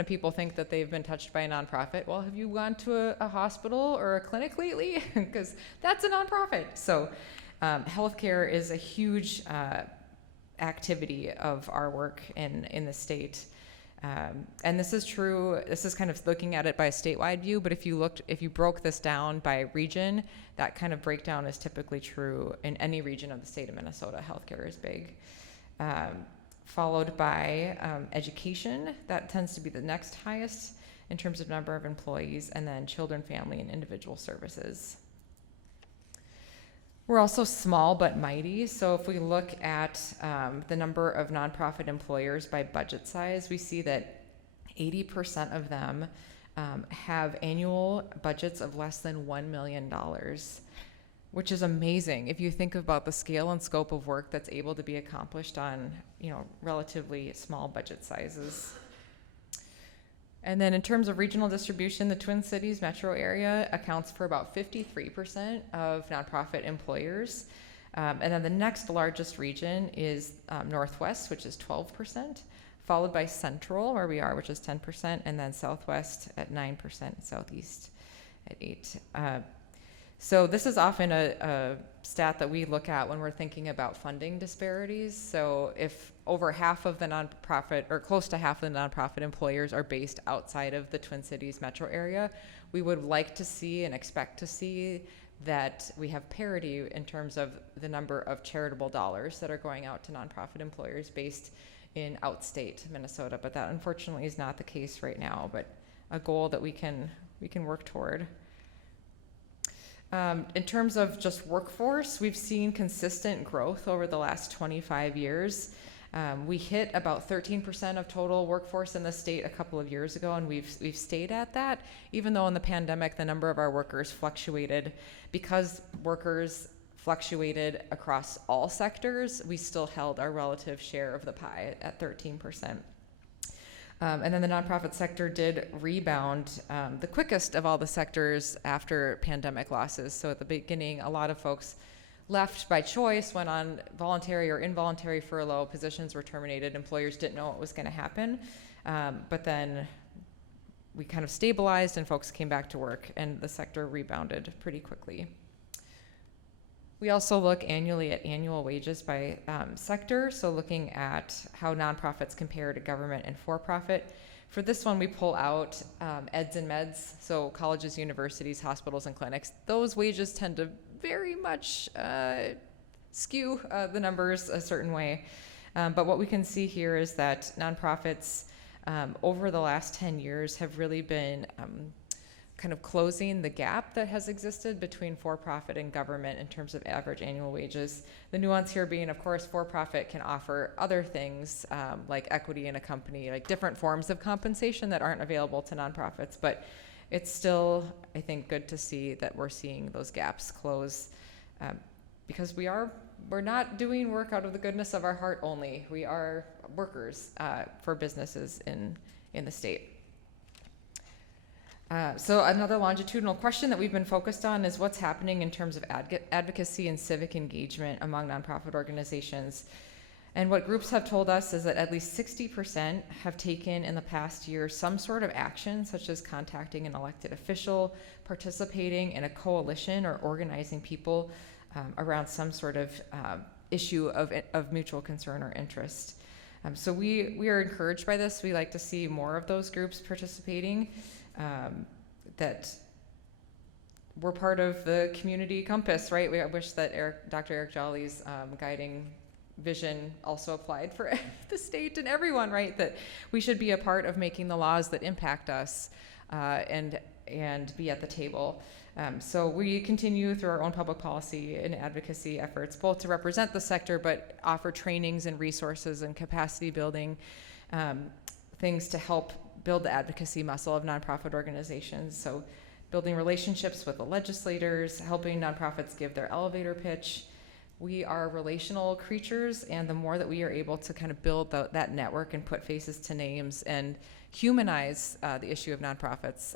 of people think that they've been touched by a nonprofit. Well, have you gone to a hospital or a clinic lately? Because that's a nonprofit. So healthcare is a huge activity of our work in the state. And this is true, this is kind of looking at it by a statewide view, but if you broke this down by region, that kind of breakdown is typically true in any region of the state of Minnesota. Healthcare is big. Followed by education, that tends to be the next highest in terms of number of employees, and then children, family, and individual services. We're also small but mighty, so if we look at the number of nonprofit employers by budget size, we see that 80% of them have annual budgets of less than $1 million, which is amazing if you think about the scale and scope of work that's able to be accomplished on, relatively small budget sizes. And then in terms of regional distribution, the Twin Cities metro area accounts for about 53% of nonprofit employers. And then the next largest region is Northwest, which is 12%, followed by Central, where we are, which is 10%, and then Southwest at 9%, Southeast at 8%. So this is often a stat that we look at when we're thinking about funding disparities. So if over half of the nonprofit, or close to half of the nonprofit employers are based outside of the Twin Cities metro area, we would like to see and expect to see that we have parity in terms of the number of charitable dollars that are going out to nonprofit employers based in outstate Minnesota. But that unfortunately is not the case right now, but a goal that we can work toward. In terms of just workforce, we've seen consistent growth over the last 25 years. We hit about 13% of total workforce in the state a couple of years ago, and we've stayed at that, even though in the pandemic the number of our workers fluctuated. Because workers fluctuated across all sectors, we still held our relative share of the pie at 13%. And then the nonprofit sector did rebound the quickest of all the sectors after pandemic losses. So at the beginning, a lot of folks left by choice, went on voluntary or involuntary furlough, positions were terminated, employers didn't know what was going to happen. But then we kind of stabilized and folks came back to work and the sector rebounded pretty quickly. We also look annually at annual wages by sector, so looking at how nonprofits compare to government and for-profit. For this one, we pull out eds and meds, so colleges, universities, hospitals, and clinics. Those wages tend to very much skew the numbers a certain way. But what we can see here is that nonprofits over the last 10 years have really been kind of closing the gap that has existed between for-profit and government in terms of average annual wages. The nuance here being, of course, for-profit can offer other things like equity in a company, like different forms of compensation that aren't available to nonprofits. But it's still, I think, good to see that we're seeing those gaps close because we're not doing work out of the goodness of our heart only. We are workers for businesses in the state. So another longitudinal question that we've been focused on is what's happening in terms of advocacy and civic engagement among nonprofit organizations. And what groups have told us is that at least 60% have taken in the past year some sort of action, such as contacting an elected official, participating in a coalition, or organizing people around some sort of issue of mutual concern or interest. So we are encouraged by this. We like to see more of those groups participating. That we're part of the community compass, right? I wish that Dr. Eric Jolly's guiding vision also applied for the state and everyone, right? That we should be a part of making the laws that impact us and be at the table. So we continue through our own public policy and advocacy efforts, both to represent the sector, but offer trainings and resources and capacity building things to help build the advocacy muscle of nonprofit organizations. So building relationships with the legislators, helping nonprofits give their elevator pitch. We are relational creatures, and the more that we are able to kind of build that network and put faces to names and humanize the issue of nonprofits,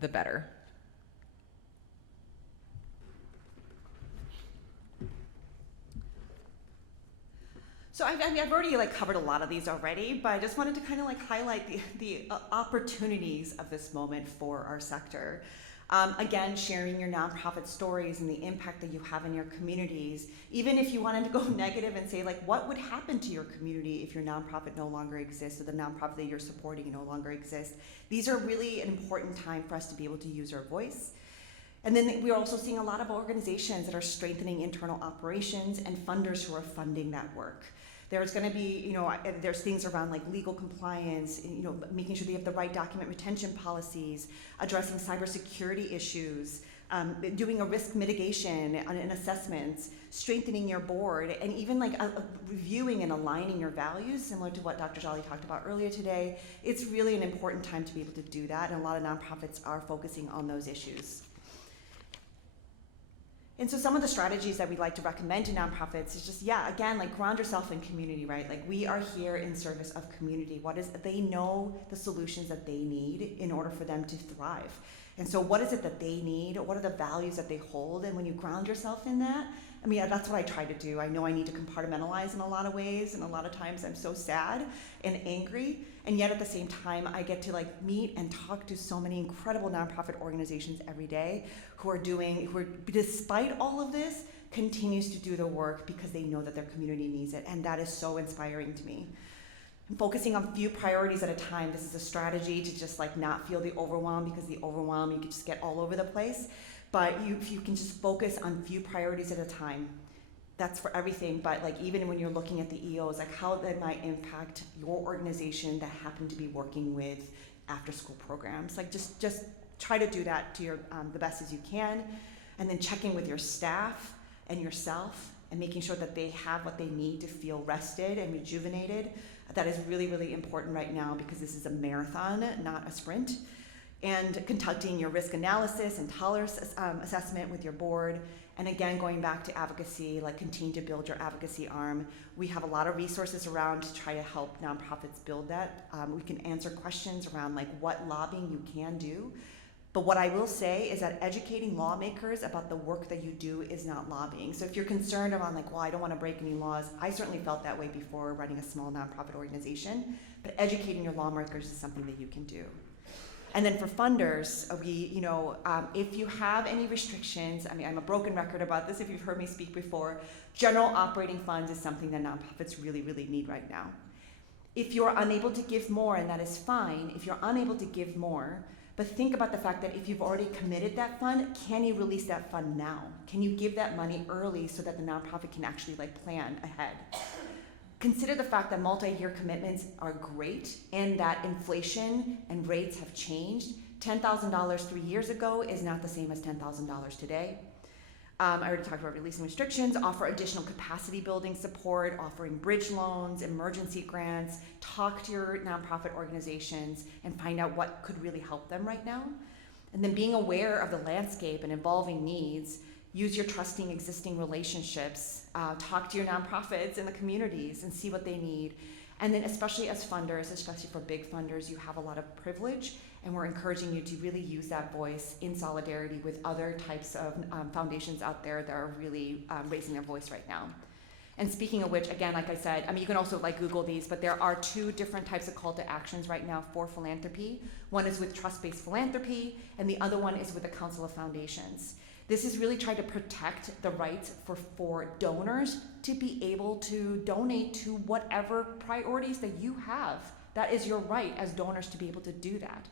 the better. So I've already covered a lot of these already, but I just wanted to kind of highlight the opportunities of this moment for our sector. Again, sharing your nonprofit stories and the impact that you have in your communities. Even if you wanted to go negative and say what would happen to your community if your nonprofit no longer exists or the nonprofit that you're supporting no longer exists. These are really an important time for us to be able to use our voice. And then we're also seeing a lot of organizations that are strengthening internal operations and funders who are funding that work. There's going to be, there's things around legal compliance, making sure they have the right document retention policies, addressing cybersecurity issues, doing a risk mitigation and assessments, strengthening your board, and even reviewing and aligning your values, similar to what Dr. Jolly talked about earlier today. It's really an important time to be able to do that, and a lot of nonprofits are focusing on those issues. And so some of the strategies that we like to recommend to nonprofits is just, again, ground yourself in community, right? We are here in service of community. They know the solutions that they need in order for them to thrive. And so what is it that they need? What are the values that they hold? And when you ground yourself in that, that's what I try to do. I know I need to compartmentalize in a lot of ways, and a lot of times I'm so sad and angry, and yet at the same time, I get to meet and talk to so many incredible nonprofit organizations every day who are despite all of this, continues to do the work because they know that their community needs it, and that is so inspiring to me. I'm focusing on few priorities at a time. This is a strategy to just not feel the overwhelm, because the overwhelm, you can just get all over the place. But if you can just focus on few priorities at a time, that's for everything. But even when you're looking at the EOs, how that might impact your organization that happen to be working with after-school programs. Just try to do that to your the best as you can, and then checking with your staff and yourself and making sure that they have what they need to feel rested and rejuvenated. That is really, really important right now, because this is a marathon, not a sprint. And conducting your risk analysis and tolerance assessment with your board. And again, going back to advocacy, continue to build your advocacy arm. We have a lot of resources around to try to help nonprofits build that. We can answer questions around what lobbying you can do. But what I will say is that educating lawmakers about the work that you do is not lobbying. So if you're concerned around I don't want to break any laws, I certainly felt that way before running a small nonprofit organization. But educating your lawmakers is something that you can do. And then for funders, if you have any restrictions, I'm a broken record about this if you've heard me speak before, general operating funds is something that nonprofits really, really need right now. If you're unable to give more, and that is fine, if you're unable to give more, but think about the fact that if you've already committed that fund, can you release that fund now? Can you give that money early so that the nonprofit can actually plan ahead? Consider the fact that multi-year commitments are great, and that inflation and rates have changed. $10,000 3 years ago is not the same as $10,000 today. I already talked about releasing restrictions, offer additional capacity building support, offering bridge loans, emergency grants, talk to your nonprofit organizations and find out what could really help them right now. And then being aware of the landscape and evolving needs. Use your trusting existing relationships, talk to your nonprofits in the communities and see what they need. And then especially as funders, especially for big funders, you have a lot of privilege, and we're encouraging you to really use that voice in solidarity with other types of foundations out there that are really raising their voice right now. And speaking of which, again, like I said, you can also Google these, but there are 2 different types of call to actions right now for philanthropy. One is with trust-based philanthropy, and the other one is with the Council of Foundations. This is really trying to protect the rights for donors to be able to donate to whatever priorities that you have. That is your right as donors to be able to do that.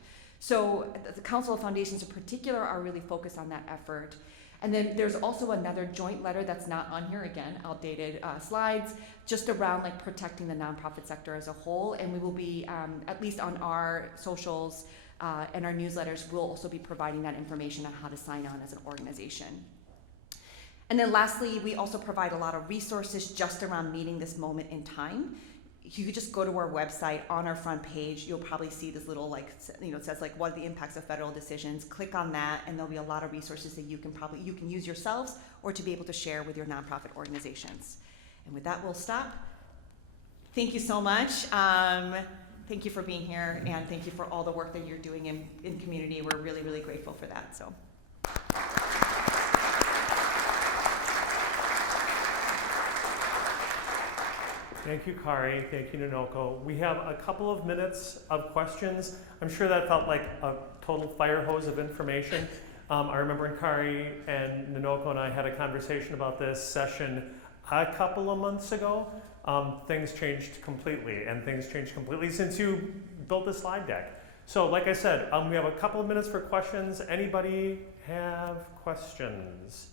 So the Council of Foundations in particular are really focused on that effort. And then there's also another joint letter that's not on here, again, outdated slides, just around like protecting the nonprofit sector as a whole. And we will be, at least on our socials and our newsletters, we'll also be providing that information on how to sign on as an organization. And then lastly, we also provide a lot of resources just around meeting this moment in time. You could just go to our website. On our front page, you'll probably see this little, like, you know, it says like what are the impacts of federal decisions. Click on that, and there'll be a lot of resources that you can use yourselves or to be able to share with your nonprofit organizations. And with that, we'll stop. Thank you so much. Thank you for being here, and thank you for all the work that you're doing in community. We're really, really grateful for that. So. Thank you, Kari. Thank you, Nonoko. We have a couple of minutes of questions. I'm sure that felt like a total fire hose of information. I remember when Kari and Nonoko and I had a conversation about this session a couple of months ago. Things changed completely, and things changed completely since you built the slide deck. So like I said, we have a couple of minutes for questions. Anybody have questions?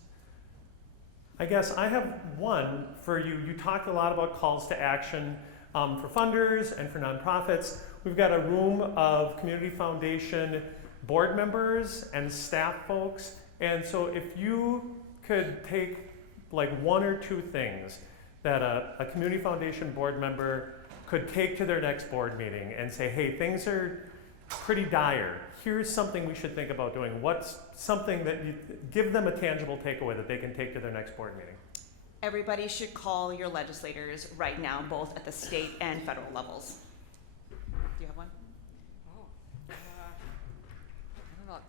I guess I have one for you. You talked a lot about calls to action for funders and for nonprofits. We've got a room of community foundation board members and staff folks. And so if you could take like one or two things that a community foundation board member could take to their next board meeting and say, hey, things are pretty dire. Here's something we should think about doing. What's something that you give them a tangible takeaway that they can take to their next board meeting? Everybody should call your legislators right now, both at the state and federal levels. Do you have one? I don't know.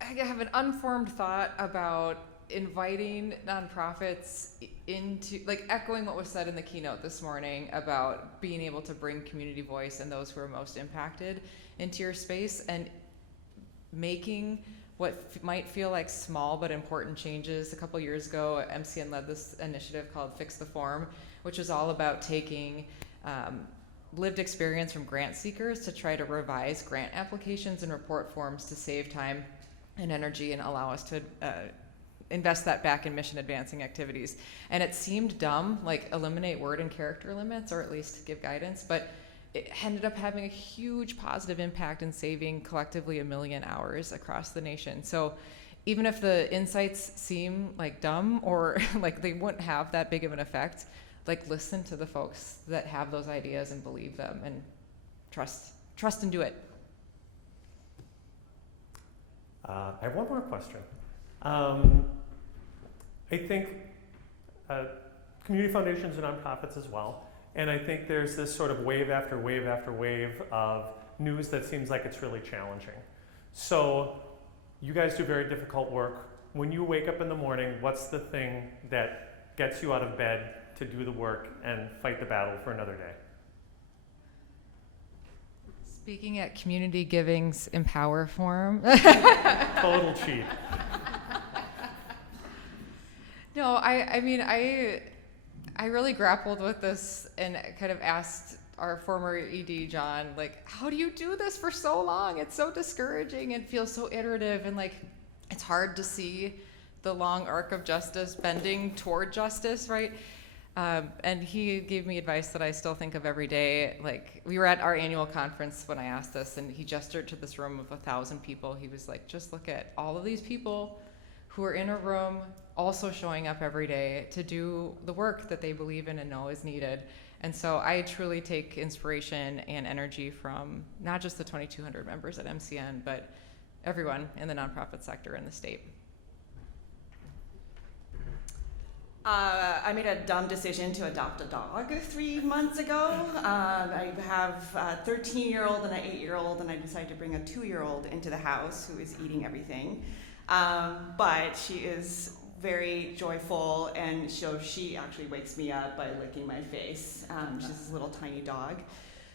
I have an unformed thought about inviting nonprofits into, like, echoing what was said in the keynote this morning about being able to bring community voice and those who are most impacted into your space, and making what might feel like small but important changes. A couple years ago, MCN led this initiative called Fix the Form, which was all about taking lived experience from grant seekers to try to revise grant applications and report forms to save time and energy and allow us to invest that back in mission advancing activities. And it seemed dumb, like eliminate word and character limits, or at least give guidance, but it ended up having a huge positive impact in saving collectively 1 million hours across the nation. So even if the insights seem like dumb or like they wouldn't have that big of an effect, like listen to the folks that have those ideas and believe them, and trust and do it. I have one more question. I think community foundations are nonprofits as well, and I think there's this sort of wave after wave after wave of news that seems like it's really challenging. So you guys do very difficult work. When you wake up in the morning, what's the thing that gets you out of bed to do the work and fight the battle for another day? Speaking at Community Giving's Empower Forum. Total cheat. No, I mean, I really grappled with this and kind of asked our former ED, John, like, how do you do this for so long? It's so discouraging and feels so iterative, and like, it's hard to see the long arc of justice bending toward justice, right? And he gave me advice that I still think of every day. Like, we were at our annual conference when I asked this, and he gestured to this room of 1,000 people. He was like, just look at all of these people who are in a room also showing up every day to do the work that they believe in and know is needed. And so I truly take inspiration and energy from not just the 2,200 members at MCN, but everyone in the nonprofit sector in the state. I made a dumb decision to adopt a dog 3 months ago. I have a 13-year-old and an 8-year-old, and I decided to bring a 2-year-old into the house who is eating everything. But she is very joyful, and so she actually wakes me up by licking my face. She's this little tiny dog.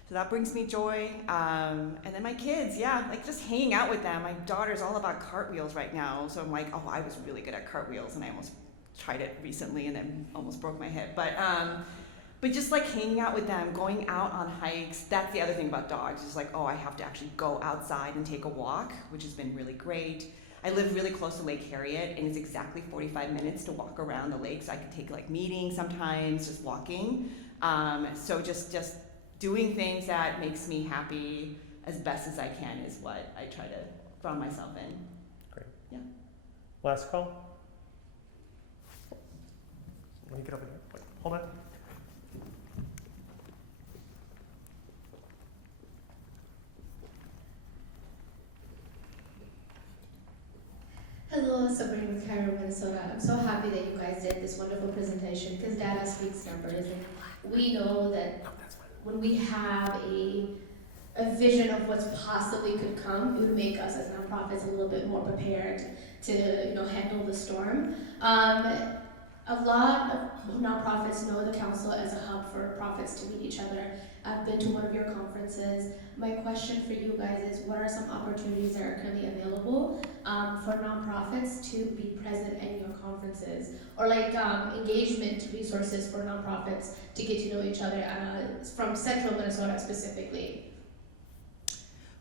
So that brings me joy. And then my kids, yeah, like just hanging out with them. My daughter's all about cartwheels right now. So I'm like, oh, I was really good at cartwheels, and I almost tried it recently and then almost broke my hip. But But just like hanging out with them, going out on hikes, that's the other thing about dogs. It's like, oh, I have to actually go outside and take a walk, which has been really great. I live really close to Lake Harriet, and it's exactly 45 minutes to walk around the lake. So I can take like meetings sometimes, just walking. So just doing things that makes me happy as best as I can is what I try to ground myself in. Great. Yeah. Last call. Let me get over there. Wait, hold on. Hello, Sabrina with Kari, Minnesota. I'm so happy that you guys did this wonderful presentation because data speaks numbers. And we know that when we have a vision of what's possibly could come, it would make us as nonprofits a little bit more prepared to handle the storm. A lot of nonprofits know the council as a hub for profits to meet each other. I've been to one of your conferences. My question for you guys is, what are some opportunities that are currently available for nonprofits to be present at your conferences? Or like engagement resources for nonprofits to get to know each other from central Minnesota specifically?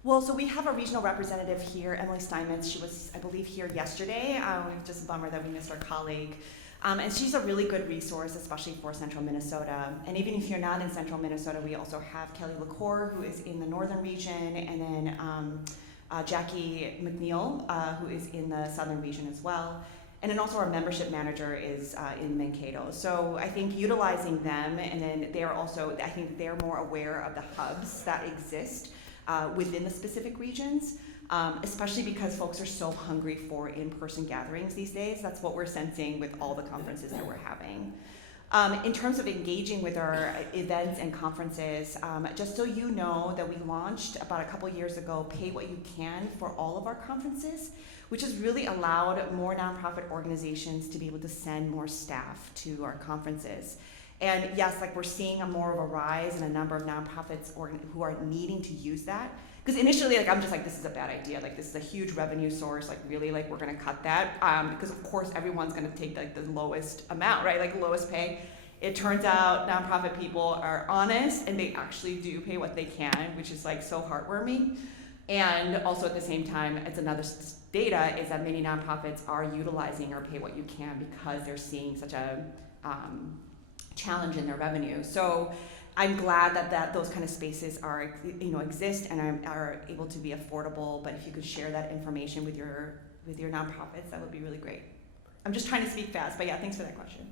Well, so we have a regional representative here, Emily Steinmetz. She was, I believe, here yesterday. Just a bummer that we missed our colleague. And she's a really good resource, especially for central Minnesota. And even if you're not in central Minnesota, we also have Kelly LaCour, who is in the northern region, and then Jackie McNeil, who is in the southern region as well. And then also our membership manager is in Mankato. So I think utilizing them, and then they're also, I think they're more aware of the hubs that exist within the specific regions. Especially because folks are so hungry for in-person gatherings these days. That's what we're sensing with all the conferences that we're having. In terms of engaging with our events and conferences, just so you know that we launched about a couple years ago, Pay What You Can for all of our conferences, which has really allowed more nonprofit organizations to be able to send more staff to our conferences. And yes, like we're seeing more of a rise in a number of nonprofits who are needing to use that. Because initially, like I'm just like, this is a bad idea. Like this is a huge revenue source. Like really, like we're gonna cut that because of course everyone's gonna take like the lowest amount, right? Like lowest pay. It turns out nonprofit people are honest and they actually do pay what they can, which is like so heartwarming. And also at the same time, it's another data is that many nonprofits are utilizing our Pay What You Can because they're seeing such a challenge in their revenue. So I'm glad that those kind of spaces are exist and are able to be affordable. But if you could share that information with your nonprofits, that would be really great. I'm just trying to speak fast, but yeah, thanks for that question.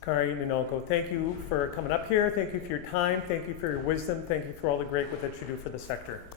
Kari, Nonoko, thank you for coming up here. Thank you for your time. Thank you for your wisdom. Thank you for all the great work that you do for the sector.